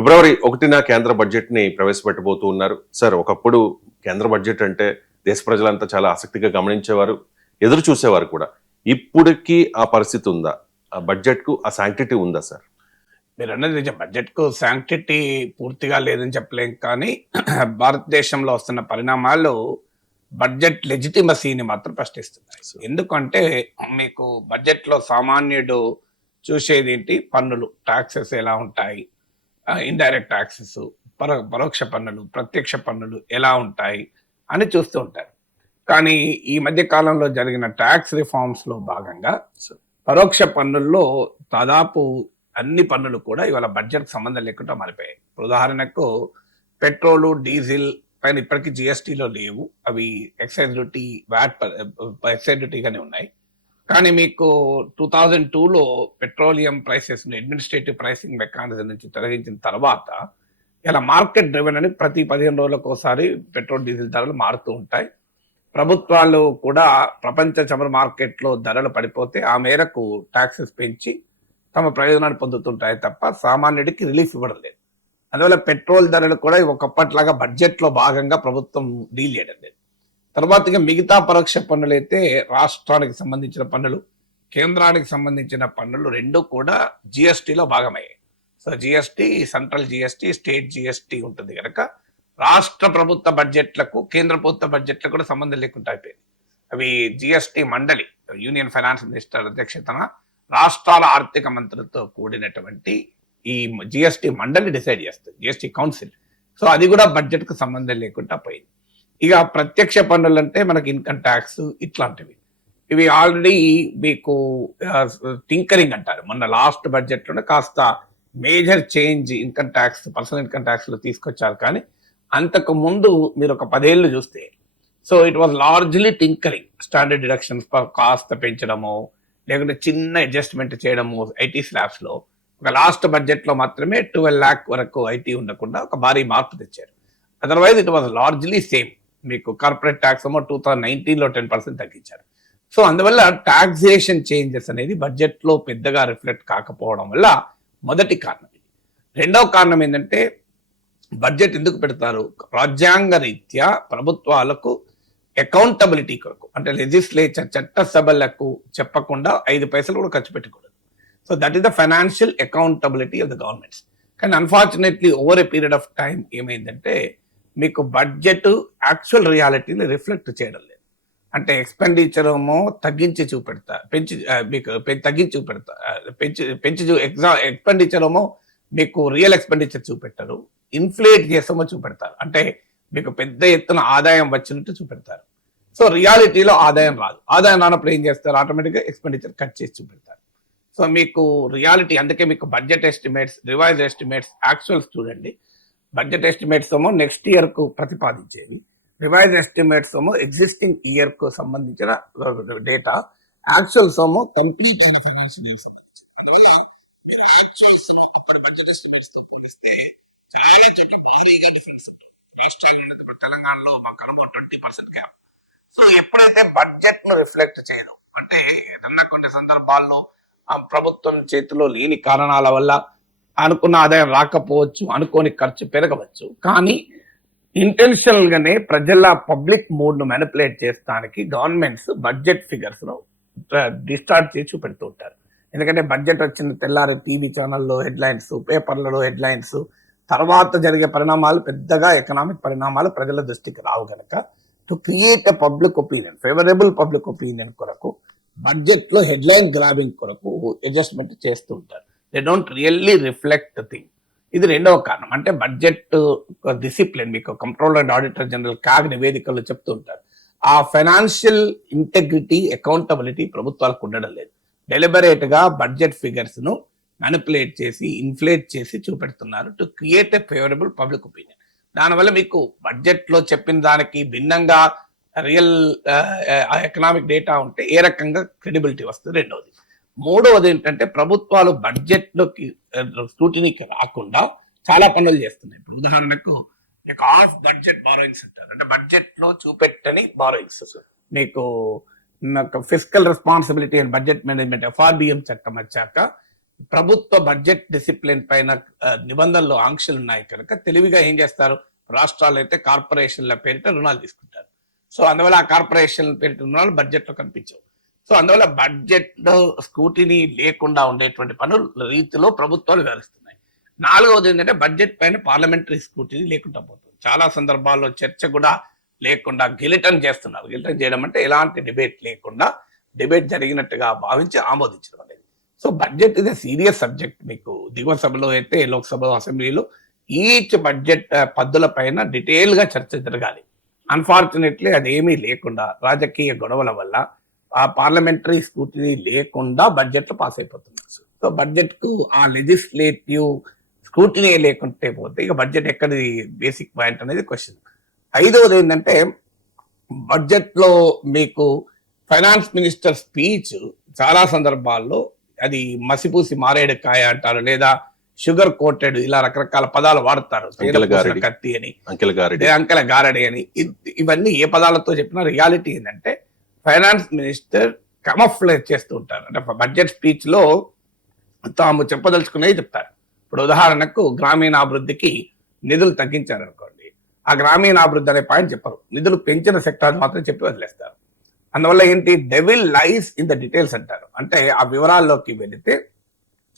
ఫిబ్రవరి ఒకటిన కేంద్ర బడ్జెట్ని ప్రవేశపెట్టబోతూ ఉన్నారు సార్ ఒకప్పుడు కేంద్ర బడ్జెట్ అంటే దేశ ప్రజలంతా చాలా ఆసక్తిగా గమనించేవారు ఎదురు చూసేవారు కూడా. ఇప్పటికీ ఆ పరిస్థితి ఉందా? ఆ బడ్జెట్కు ఆ శాంక్టిటీ ఉందా సార్? మీరు అన్నది నిజం. బడ్జెట్కు శాంక్టిటీ పూర్తిగా లేదని చెప్పలేం. కానీ భారతదేశంలో వస్తున్న పరిణామాలు బడ్జెట్ లెజిటిమసీని మాత్రం ప్రశ్నిస్తున్నాయి. ఎందుకంటే మీకు బడ్జెట్లో సామాన్యుడు చూసేది ఏంటి పన్నులు టాక్సెస్ ఎలా ఉంటాయి? ఇండైరెక్ట్ టాక్సెస్ పరో పరోక్ష పన్నులు ప్రత్యక్ష పన్నులు ఎలా ఉంటాయి అని చూస్తూ ఉంటారు. కానీ ఈ మధ్య కాలంలో జరిగిన ట్యాక్స్ రిఫార్మ్స్లో భాగంగా పరోక్ష పన్నుల్లో దాదాపు అన్ని పన్నులు కూడా ఇవాళ బడ్జెట్ సంబంధం లేకుండా మారిపోయాయి. ఉదాహరణకు పెట్రోలు డీజిల్ పైన ఇప్పటికీ జిఎస్టీలో లేవు. అవి ఎక్సైజ్ డ్యూటీ వ్యాట్ ఎక్సైజ్ డ్యూటీగానే ఉన్నాయి. కానీ మీకు టూ థౌజండ్ టూలో petroleum prices administrative pricing mechanism నుంచి తొలగించిన తర్వాత ఇలా మార్కెట్ డ్రివెన్ అని ప్రతి పదిహేను రోజులకు ఒకసారి పెట్రోల్ డీజిల్ ధరలు మారుతూ ఉంటాయి. ప్రభుత్వాలు కూడా ప్రపంచ చమురు మార్కెట్లో ధరలు పడిపోతే ఆ మేరకు ట్యాక్సెస్ పెంచి తమ ప్రయోజనాన్ని పొందుతుంటాయి తప్ప సామాన్యుడికి రిలీఫ్ ఇవ్వడం లేదు. అందువల్ల పెట్రోల్ ధరలు కూడా ఒకప్పట్లాగా బడ్జెట్లో భాగంగా ప్రభుత్వం డీల్ చేయడం లేదు. తర్వాత మిగతా పరోక్ష పన్నులు అయితే రాష్ట్రానికి సంబంధించిన పన్నులు కేంద్రానికి సంబంధించిన పన్నులు రెండు కూడా జిఎస్టీలో భాగమయ్యాయి. So GST central GST state GST ఉంటుంది కనుక రాష్ట్ర ప్రభుత్వ బడ్జెట్లకు కేంద్ర ప్రభుత్వ బడ్జెట్లకు కూడా సంబంధం లేకుండా అయిపోయింది. అవి జిఎస్టీ మండలి యూనియన్ ఫైనాన్స్ మినిస్టర్ అధ్యక్షతన రాష్ట్రాల ఆర్థిక మంత్రులతో కూడినటువంటి ఈ జిఎస్టీ మండలి డిసైడ్ చేస్తుంది జిఎస్టీ కౌన్సిల్ సో అది కూడా బడ్జెట్కు సంబంధం లేకుండా పోయింది. ఇక ప్రత్యక్ష పన్నులు అంటే మనకి ఇన్కమ్ ట్యాక్స్ ఇట్లాంటివి. ఇవి ఆల్రెడీ మీకు టింకరింగ్ అంటారు. మొన్న లాస్ట్ బడ్జెట్లోనే కాస్త major change income tax personal income ట్యాక్స్లో తీసుకొచ్చారు. కానీ అంతకు ముందు మీరు ఒక పదేళ్ళు చూస్తే so it was largely tinkering standard deductions కాస్త పెంచడము లేకుంటే చిన్న అడ్జస్ట్మెంట్ చేయడము ఐటీ స్లాబ్స్లో ఒక లాస్ట్ బడ్జెట్లో మాత్రమే ట్వెల్వ్ ల్యాక్ వరకు ఐటీ ఉండకుండా ఒక భారీ మార్పు తెచ్చారు. Otherwise it was largely same మీకు కార్పొరేట్ ట్యాక్స్ ఏమో టూ థౌజండ్ నైన్టీన్లో టెన్ పర్సెంట్ తగ్గించారు. సో అందువల్ల టాక్సేషన్ చేంజెస్ అనేది బడ్జెట్లో పెద్దగా రిఫ్లెక్ట్ కాకపోవడం వల్ల మొదటి కారణం ఇది. రెండవ కారణం ఏంటంటే బడ్జెట్ ఎందుకు పెడతారు? రాజ్యాంగ రీత్యా ప్రభుత్వాలకు అకౌంటబిలిటీ కొరకు అంటే లెజిస్లేచర్ చట్టసభలకు చెప్పకుండా ఐదు పైసలు కూడా ఖర్చు పెట్టకూడదు. So that is the financial accountability of the governments కానీ unfortunately over a period of time ఏమైందంటే మీకు బడ్జెట్ యాక్చువల్ రియాలిటీని రిఫ్లెక్ట్ చేయడం లేదు. అంటే ఎక్స్పెండిచర్ ఏమో తగ్గించి చూపెడతా పెంచి మీకు తగ్గించి చూపెడతా పెంచి పెంచి చూ ఎగ్జా ఎక్స్పెండిచర్ ఏమో మీకు రియల్ ఎక్స్పెండిచర్ చూపెట్టరు ఇన్ఫ్లేట్ చేసేమో చూపెడతారు. అంటే మీకు పెద్ద ఎత్తున ఆదాయం వచ్చినట్టు చూపెడతారు. సో రియాలిటీలో ఆదాయం రాదు. ఆదాయం రానప్పుడు ఏం చేస్తారు? ఆటోమేటిక్గా ఎక్స్పెండిచర్ కట్ చేసి చూపెడతారు. సో మీకు రియాలిటీ అందుకే మీకు budget estimates revise estimates actuals చూడండి. బడ్జెట్ ఎస్టిమేట్స్ ఏమో నెక్స్ట్ ఇయర్కు ప్రతిపాదించేవి. రివైజ్ ఎస్టిమేట్స్ ఏమో ఎగ్జిస్టింగ్ ఇయర్కు సంబంధించిన డేటా యాక్చువల్ సోము కంప్లీట్ తెలంగాణలో మాకు అనుకో ట్వంటీ పర్సెంట్ క్యాప్ సో ఎప్పుడైతే బడ్జెట్ను రిఫ్లెక్ట్ చేయను అంటే ఏదన్నా కొన్ని సందర్భాల్లో ప్రభుత్వం చేతిలో లేని కారణాల వల్ల అనుకున్న ఆదాయం రాకపోవచ్చు అనుకోని ఖర్చు పెరగవచ్చు. కానీ ఇంటెన్షనల్గానే ప్రజల పబ్లిక్ మూడ్ను మెనిపులేట్ చేస్తానికి గవర్నమెంట్స్ బడ్జెట్ ఫిగర్స్ను డిస్టార్ట్ చేసి చూపెడుతూ ఉంటారు. ఎందుకంటే బడ్జెట్ వచ్చిన తెల్లారి టీవీ ఛానల్లో హెడ్లైన్స్ పేపర్లలో హెడ్లైన్స్ తర్వాత జరిగే పరిణామాలు పెద్దగా ఎకనామిక్ పరిణామాలు ప్రజల దృష్టికి రావు కనుక to create a public opinion favourable public opinion కొరకు బడ్జెట్లో హెడ్లైన్ గ్రాబింగ్ కొరకు అడ్జస్ట్మెంట్ చేస్తూ ఉంటారు. They don't really reflect thing ఇది రెండవ కారణం. అంటే బడ్జెట్ డిసిప్లిన్ మీకు controller and auditor general CAG నివేదికలు చెప్తూ ఉంటారు. ఆ ఫైనాన్షియల్ ఇంటెగ్రిటీ అకౌంటబిలిటీ ప్రభుత్వాలకు ఉండడం లేదు. డెలిబరేట్గా బడ్జెట్ ఫిగర్స్ను మ్యానిపులేట్ చేసి ఇన్ఫ్లేట్ చేసి చూపెడుతున్నారు to create a favourable public opinion దానివల్ల మీకు బడ్జెట్లో చెప్పిన దానికి భిన్నంగా రియల్ ఎకనామిక్ డేటా ఉంటే ఏ రకంగా క్రెడిబిలిటీ వస్తుంది రెండవది మూడవది ఏంటంటే ప్రభుత్వాలు బడ్జెట్లోకి స్క్రూటినీకి రాకుండా చాలా పనులు చేస్తున్నాయి. ఇప్పుడు ఉదాహరణకు మీకు ఆఫ్ బడ్జెట్ బారోయింగ్స్ అంటారు అంటే బడ్జెట్లో చూపెట్టని బారోయింగ్స్ మీకు physical responsibility and budget management FRBM చట్టం వచ్చాక ప్రభుత్వ బడ్జెట్ డిసిప్లిన్ పైన నిబంధనలు ఆంక్షలు ఉన్నాయి కనుక తెలివిగా ఏం చేస్తారు? రాష్ట్రాలు అయితే కార్పొరేషన్ల పేరిట రుణాలు తీసుకుంటారు. సో అందువల్ల ఆ కార్పొరేషన్ పేరిట రుణాలు బడ్జెట్లో కనిపించవు. సో అందువల్ల బడ్జెట్ స్కూటీని లేకుండా ఉండేటువంటి పనులు రీతిలో ప్రభుత్వాలు వ్యవహరిస్తున్నాయి. నాలుగవది ఏంటంటే బడ్జెట్ పైన పార్లమెంటరీ స్కూటీని లేకుండా పోతుంది. చాలా సందర్భాల్లో చర్చ కూడా లేకుండా గిలిటన్ చేస్తున్నారు. గిలిటన్ చేయడం అంటే ఎలాంటి డిబేట్ లేకుండా డిబేట్ జరిగినట్టుగా భావించి ఆమోదించడం అనేది. సో బడ్జెట్ ఇది సీరియస్ సబ్జెక్ట్ మీకు. దిగువ సభలో అయితే లోక్సభ అసెంబ్లీలో ఈచ్ బడ్జెట్ పద్దుల పైన డీటెయిల్గా చర్చ జరగాలి. అన్ఫార్చునేట్లీ అదేమీ లేకుండా రాజకీయ గొడవల వల్ల ఆ పార్లమెంటరీ స్కూటీని లేకుండా బడ్జెట్లు పాస్ అయిపోతున్నాయి సో బడ్జెట్కు ఆ లెజిస్లేటివ్ స్కూటీనీ లేకుంటే పోతే ఇక బడ్జెట్ ఎక్కడి బేసిక్ పాయింట్ అనేది క్వశ్చన్. ఐదవది ఏంటంటే బడ్జెట్లో మీకు ఫైనాన్స్ మినిస్టర్ స్పీచ్ చాలా సందర్భాల్లో అది మసిపూసి మారేడుకాయ అంటారు లేదా షుగర్ కోటెడ్ ఇలా రకరకాల పదాలు వాడతారు. కత్తి అని. అంకెల్ గారడి. అని. ఇవన్నీ ఏ పదాలతో చెప్పినా రియాలిటీ ఏంటంటే ఫైనాన్స్ మినిస్టర్ కమఫ్లేజ్ చేస్తూ ఉంటారు అంటే బడ్జెట్ స్పీచ్లో తాము చెప్పదలుచుకునేవి చెప్తారు. ఇప్పుడు ఉదాహరణకు గ్రామీణాభివృద్ధికి నిధులు తగ్గించారు అనుకోండి ఆ గ్రామీణాభివృద్ధి అనే పాయింట్ చెప్పరు. నిధులు పెంచిన సెక్టార్ మాత్రం చెప్పి వదిలేస్తారు. అందువల్ల ఏంటి? Devil lies in the details అంటారు. అంటే ఆ వివరాల్లోకి వెళితే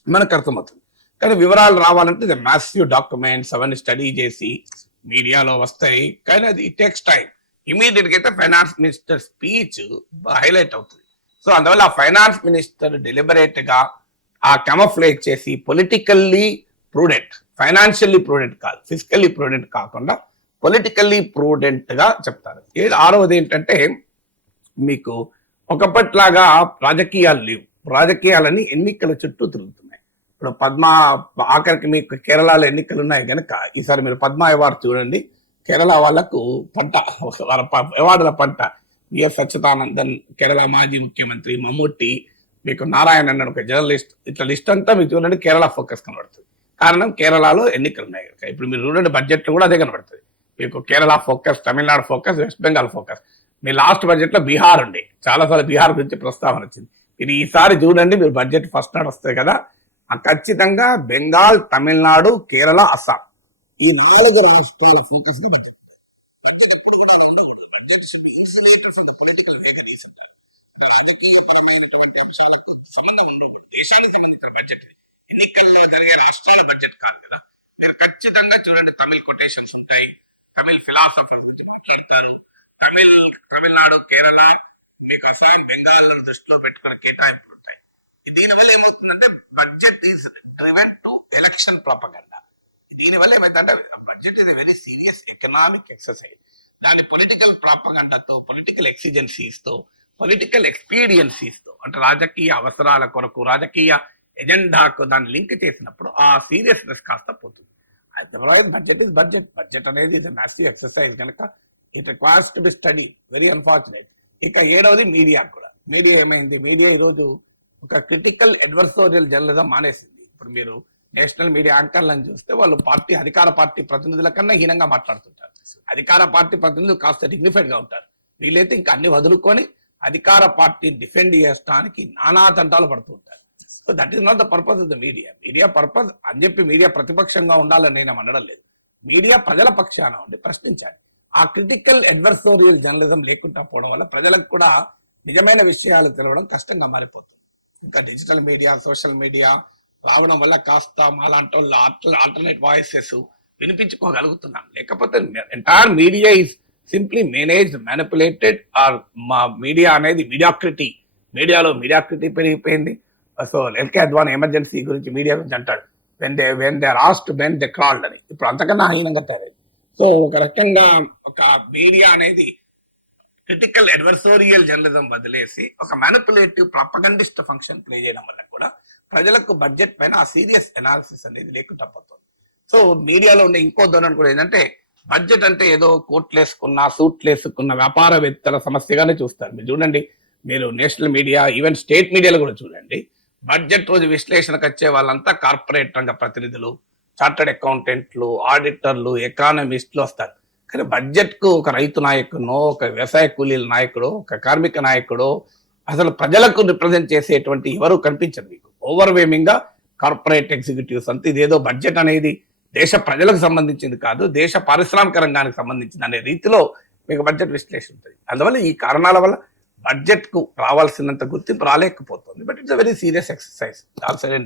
మనకు అర్థమవుతుంది. కానీ వివరాలు రావాలంటే ఇది మ్యాసివ్ డాక్యుమెంట్స్ అవన్నీ స్టడీ చేసి మీడియాలో వస్తాయి. కానీ అది టేక్స్ టైం ఇమీడియట్గా అయితే ఫైనాన్స్ మినిస్టర్ స్పీచ్ హైలైట్ అవుతుంది. సో అందువల్ల ఆ ఫైనాన్స్ మినిస్టర్ డెలిబరేట్గా ఆ కెమఫ్లేజ్ చేసి పొలిటికల్లీ ప్రూడెంట్ ఫైనాన్షియల్లీ ప్రూడెంట్ కాదు ఫిజికల్లీ ప్రూడెంట్ కాకుండా పొలిటికల్లీ ప్రూడెంట్గా చెప్తారు. ఏది ఆరవది ఏంటంటే మీకు ఒకప్పట్లాగా రాజకీయాలు లేవు. రాజకీయాలని ఎన్నికల చుట్టూ తిరుగుతున్నాయి. ఇప్పుడు పద్మ ఆఖరికి మీకు కేరళలో ఎన్నికలు ఉన్నాయి కనుక ఈసారి మీరు పద్మ అవార్డు చూడండి. కేరళ వాళ్ళకు పంట వాళ్ళ అవార్డుల పంట. విఎస్ సచ్చిదానందన్ కేరళ మాజీ ముఖ్యమంత్రి మమ్ముట్టి మీకు నారాయణ అన్న ఒక జర్నలిస్ట్ ఇట్లా లిస్ట్ అంతా మీకు చూడండి కేరళ ఫోకస్ కనబడుతుంది. కారణం కేరళలో ఎన్నికలు ఉన్నాయి కనుక. ఇప్పుడు మీరు చూడండి బడ్జెట్లు కూడా అదే కనబడుతుంది. మీకు Kerala focus Tamil Nadu focus West Bengal focus. మీ లాస్ట్ బడ్జెట్లో బీహార్ ఉండే. చాలాసార్లు బీహార్ గురించి ప్రస్తావన వచ్చింది. మీరు ఈసారి చూడండి మీరు బడ్జెట్ ఫస్ట్ నాడు వస్తాయి కదా. ఖచ్చితంగా బెంగాల్ తమిళనాడు కేరళ అస్సాం. ఈ నాలుగు రాష్ట్రాల ఫోకస్ రాజకీయపరమైనటువంటి అంశాలకు సంబంధం ఉండదు దేశానికి సంబంధించిన బడ్జెట్ ఎన్నికల్లో జరిగే రాష్ట్రాల బడ్జెట్ కాదు కదా మీరు ఖచ్చితంగా చూడండి తమిళ్ కొటేషన్స్ ఉంటాయి తమిళ ఫిలాసఫర్స్ గురించి మాట్లాడతారు తమిళ్ తమిళనాడు కేరళ మీకు అస్సాం బెంగాల్ దృష్టిలో పెట్టుకున్న కేటాయింపులు ఉంటాయి దీనివల్ల ఏమవుతుందంటే budget is driven to election propaganda దీనివల్ల ఏమైందంటే బడ్జెట్ ఇది వెరీ సీరియస్ ఎకనామిక్ ఎక్సర్సైజ్ దాని పొలిటికల్ ప్రాపగండతో పొలిటికల్ ఎక్సిజెన్సీస్తో పొలిటికల్ ఎక్స్పీరియన్సీస్తో అంటే రాజకీయ అవసరాల కొరకు రాజకీయ ఎజెండాకు దాన్ని లింక్ చేసినప్పుడు ఆ సీరియస్నెస్ కాస్త పోతుంది. బడ్జెట్ ఇస్ బడ్జెట్ బడ్జెట్ అనేది ఇది మ్యాసివ్ ఎక్సర్సైజ్ కనుక it requires to be study very unfortunate ఇక ఏడవది మీడియా కూడా. మీడియా ఏమైంది? మీడియా ఈరోజు ఒక క్రిటికల్ అడ్వర్సోరియల్ జర్నలిజం మానేసింది. ఇప్పుడు మీరు నేషనల్ మీడియా యాంకర్లను చూస్తే వాళ్ళు పార్టీ అధికార పార్టీ ప్రతినిధుల కన్నా హీనంగా మాట్లాడుతుంటారు. అధికార పార్టీ ప్రతినిధులు కాస్త డిగ్నిఫైడ్గా ఉంటారు. వీళ్ళైతే ఇంకా అన్ని వదులుకొని అధికార పార్టీ డిఫెండ్ చేయడానికి నానా తంటాలు పడుతుంటారు so that is not the purpose of the media media purpose అని చెప్పి మీడియా ప్రతిపక్షంగా ఉండాలని నేను అనడం లేదు. మీడియా ప్రజల పక్షాన ఉండి ప్రశ్నించాలి. ఆ క్రిటికల్ అడ్వర్సోరియల్ జర్నలిజం లేకుండా పోవడం వల్ల ప్రజలకు కూడా నిజమైన విషయాలు తెలవడం కష్టంగా మారిపోతుంది. ఇంకా డిజిటల్ మీడియా సోషల్ మీడియా రావడం వల్ల కాస్త మాలాంటి వాళ్ళు ఆల్టర్నేట్ వాయిసెస్ వినిపించుకోగలుగుతున్నాం. లేకపోతే entire media is simply managed manipulated or మా మీడియా అనేది మీడియాక్రిటీ మీడియాలో మీడియాక్రిటీ పెరిగిపోయింది. సో ఎల్కే అద్వాన్ ఎమర్జెన్సీ గురించి మీడియా గురించి అంటాడు. వెన్ దే వెన్ దే రాస్ట్ వెన్ దే క్రాల్డ్ అని. ఇప్పుడు అంతకన్నా హీనంగా తయారైంది. సో ఒక రకంగా ఒక మీడియా అనేది క్రిటికల్ అడ్వర్సోరియల్ జర్నలిజం వదిలేసి ఒక మ్యానిపులేటివ్ ప్రపగండిస్ట్ ఫంక్షన్ ప్లే చేయడం వల్ల కూడా ప్రజలకు బడ్జెట్ పైన ఆ సీరియస్ అనాలిసిస్ అనేది లేకుండా పోతుంది. సో మీడియాలో ఉండే ఇంకో ధోరణి కూడా ఏంటంటే బడ్జెట్ అంటే ఏదో కోట్లు వేసుకున్న సూట్లు వేసుకున్న వ్యాపారవేత్తల సమస్యగానే చూస్తారు. మీరు చూడండి మీరు నేషనల్ మీడియా ఈవెన్ స్టేట్ మీడియాలో కూడా చూడండి బడ్జెట్ రోజు విశ్లేషణకు వచ్చే వాళ్ళంతా కార్పొరేట్ రంగ ప్రతినిధులు చార్టర్డ్ అకౌంటెంట్లు ఆడిటర్లు ఎకానమిస్టులు వస్తారు. కానీ బడ్జెట్కు ఒక రైతు నాయకునో ఒక వ్యవసాయ కూలీల నాయకుడు ఒక కార్మిక నాయకుడు అసలు ప్రజలకు రిప్రజెంట్ చేసేటువంటి ఎవరు కనిపించరు మీకు. ఓవర్వేమింగ్గా కార్పొరేట్ ఎగ్జిక్యూటివ్స్ అంతా ఇదేదో బడ్జెట్ అనేది దేశ ప్రజలకు సంబంధించింది కాదు దేశ పారిశ్రామిక రంగానికి సంబంధించింది అనే రీతిలో మీకు బడ్జెట్ విశ్లేషణ ఉంటుంది. అందువల్ల ఈ కారణాల వల్ల బడ్జెట్కు రావాల్సినంత గుర్తింపు రాలేకపోతుంది. But it's a very serious exercise. All సరే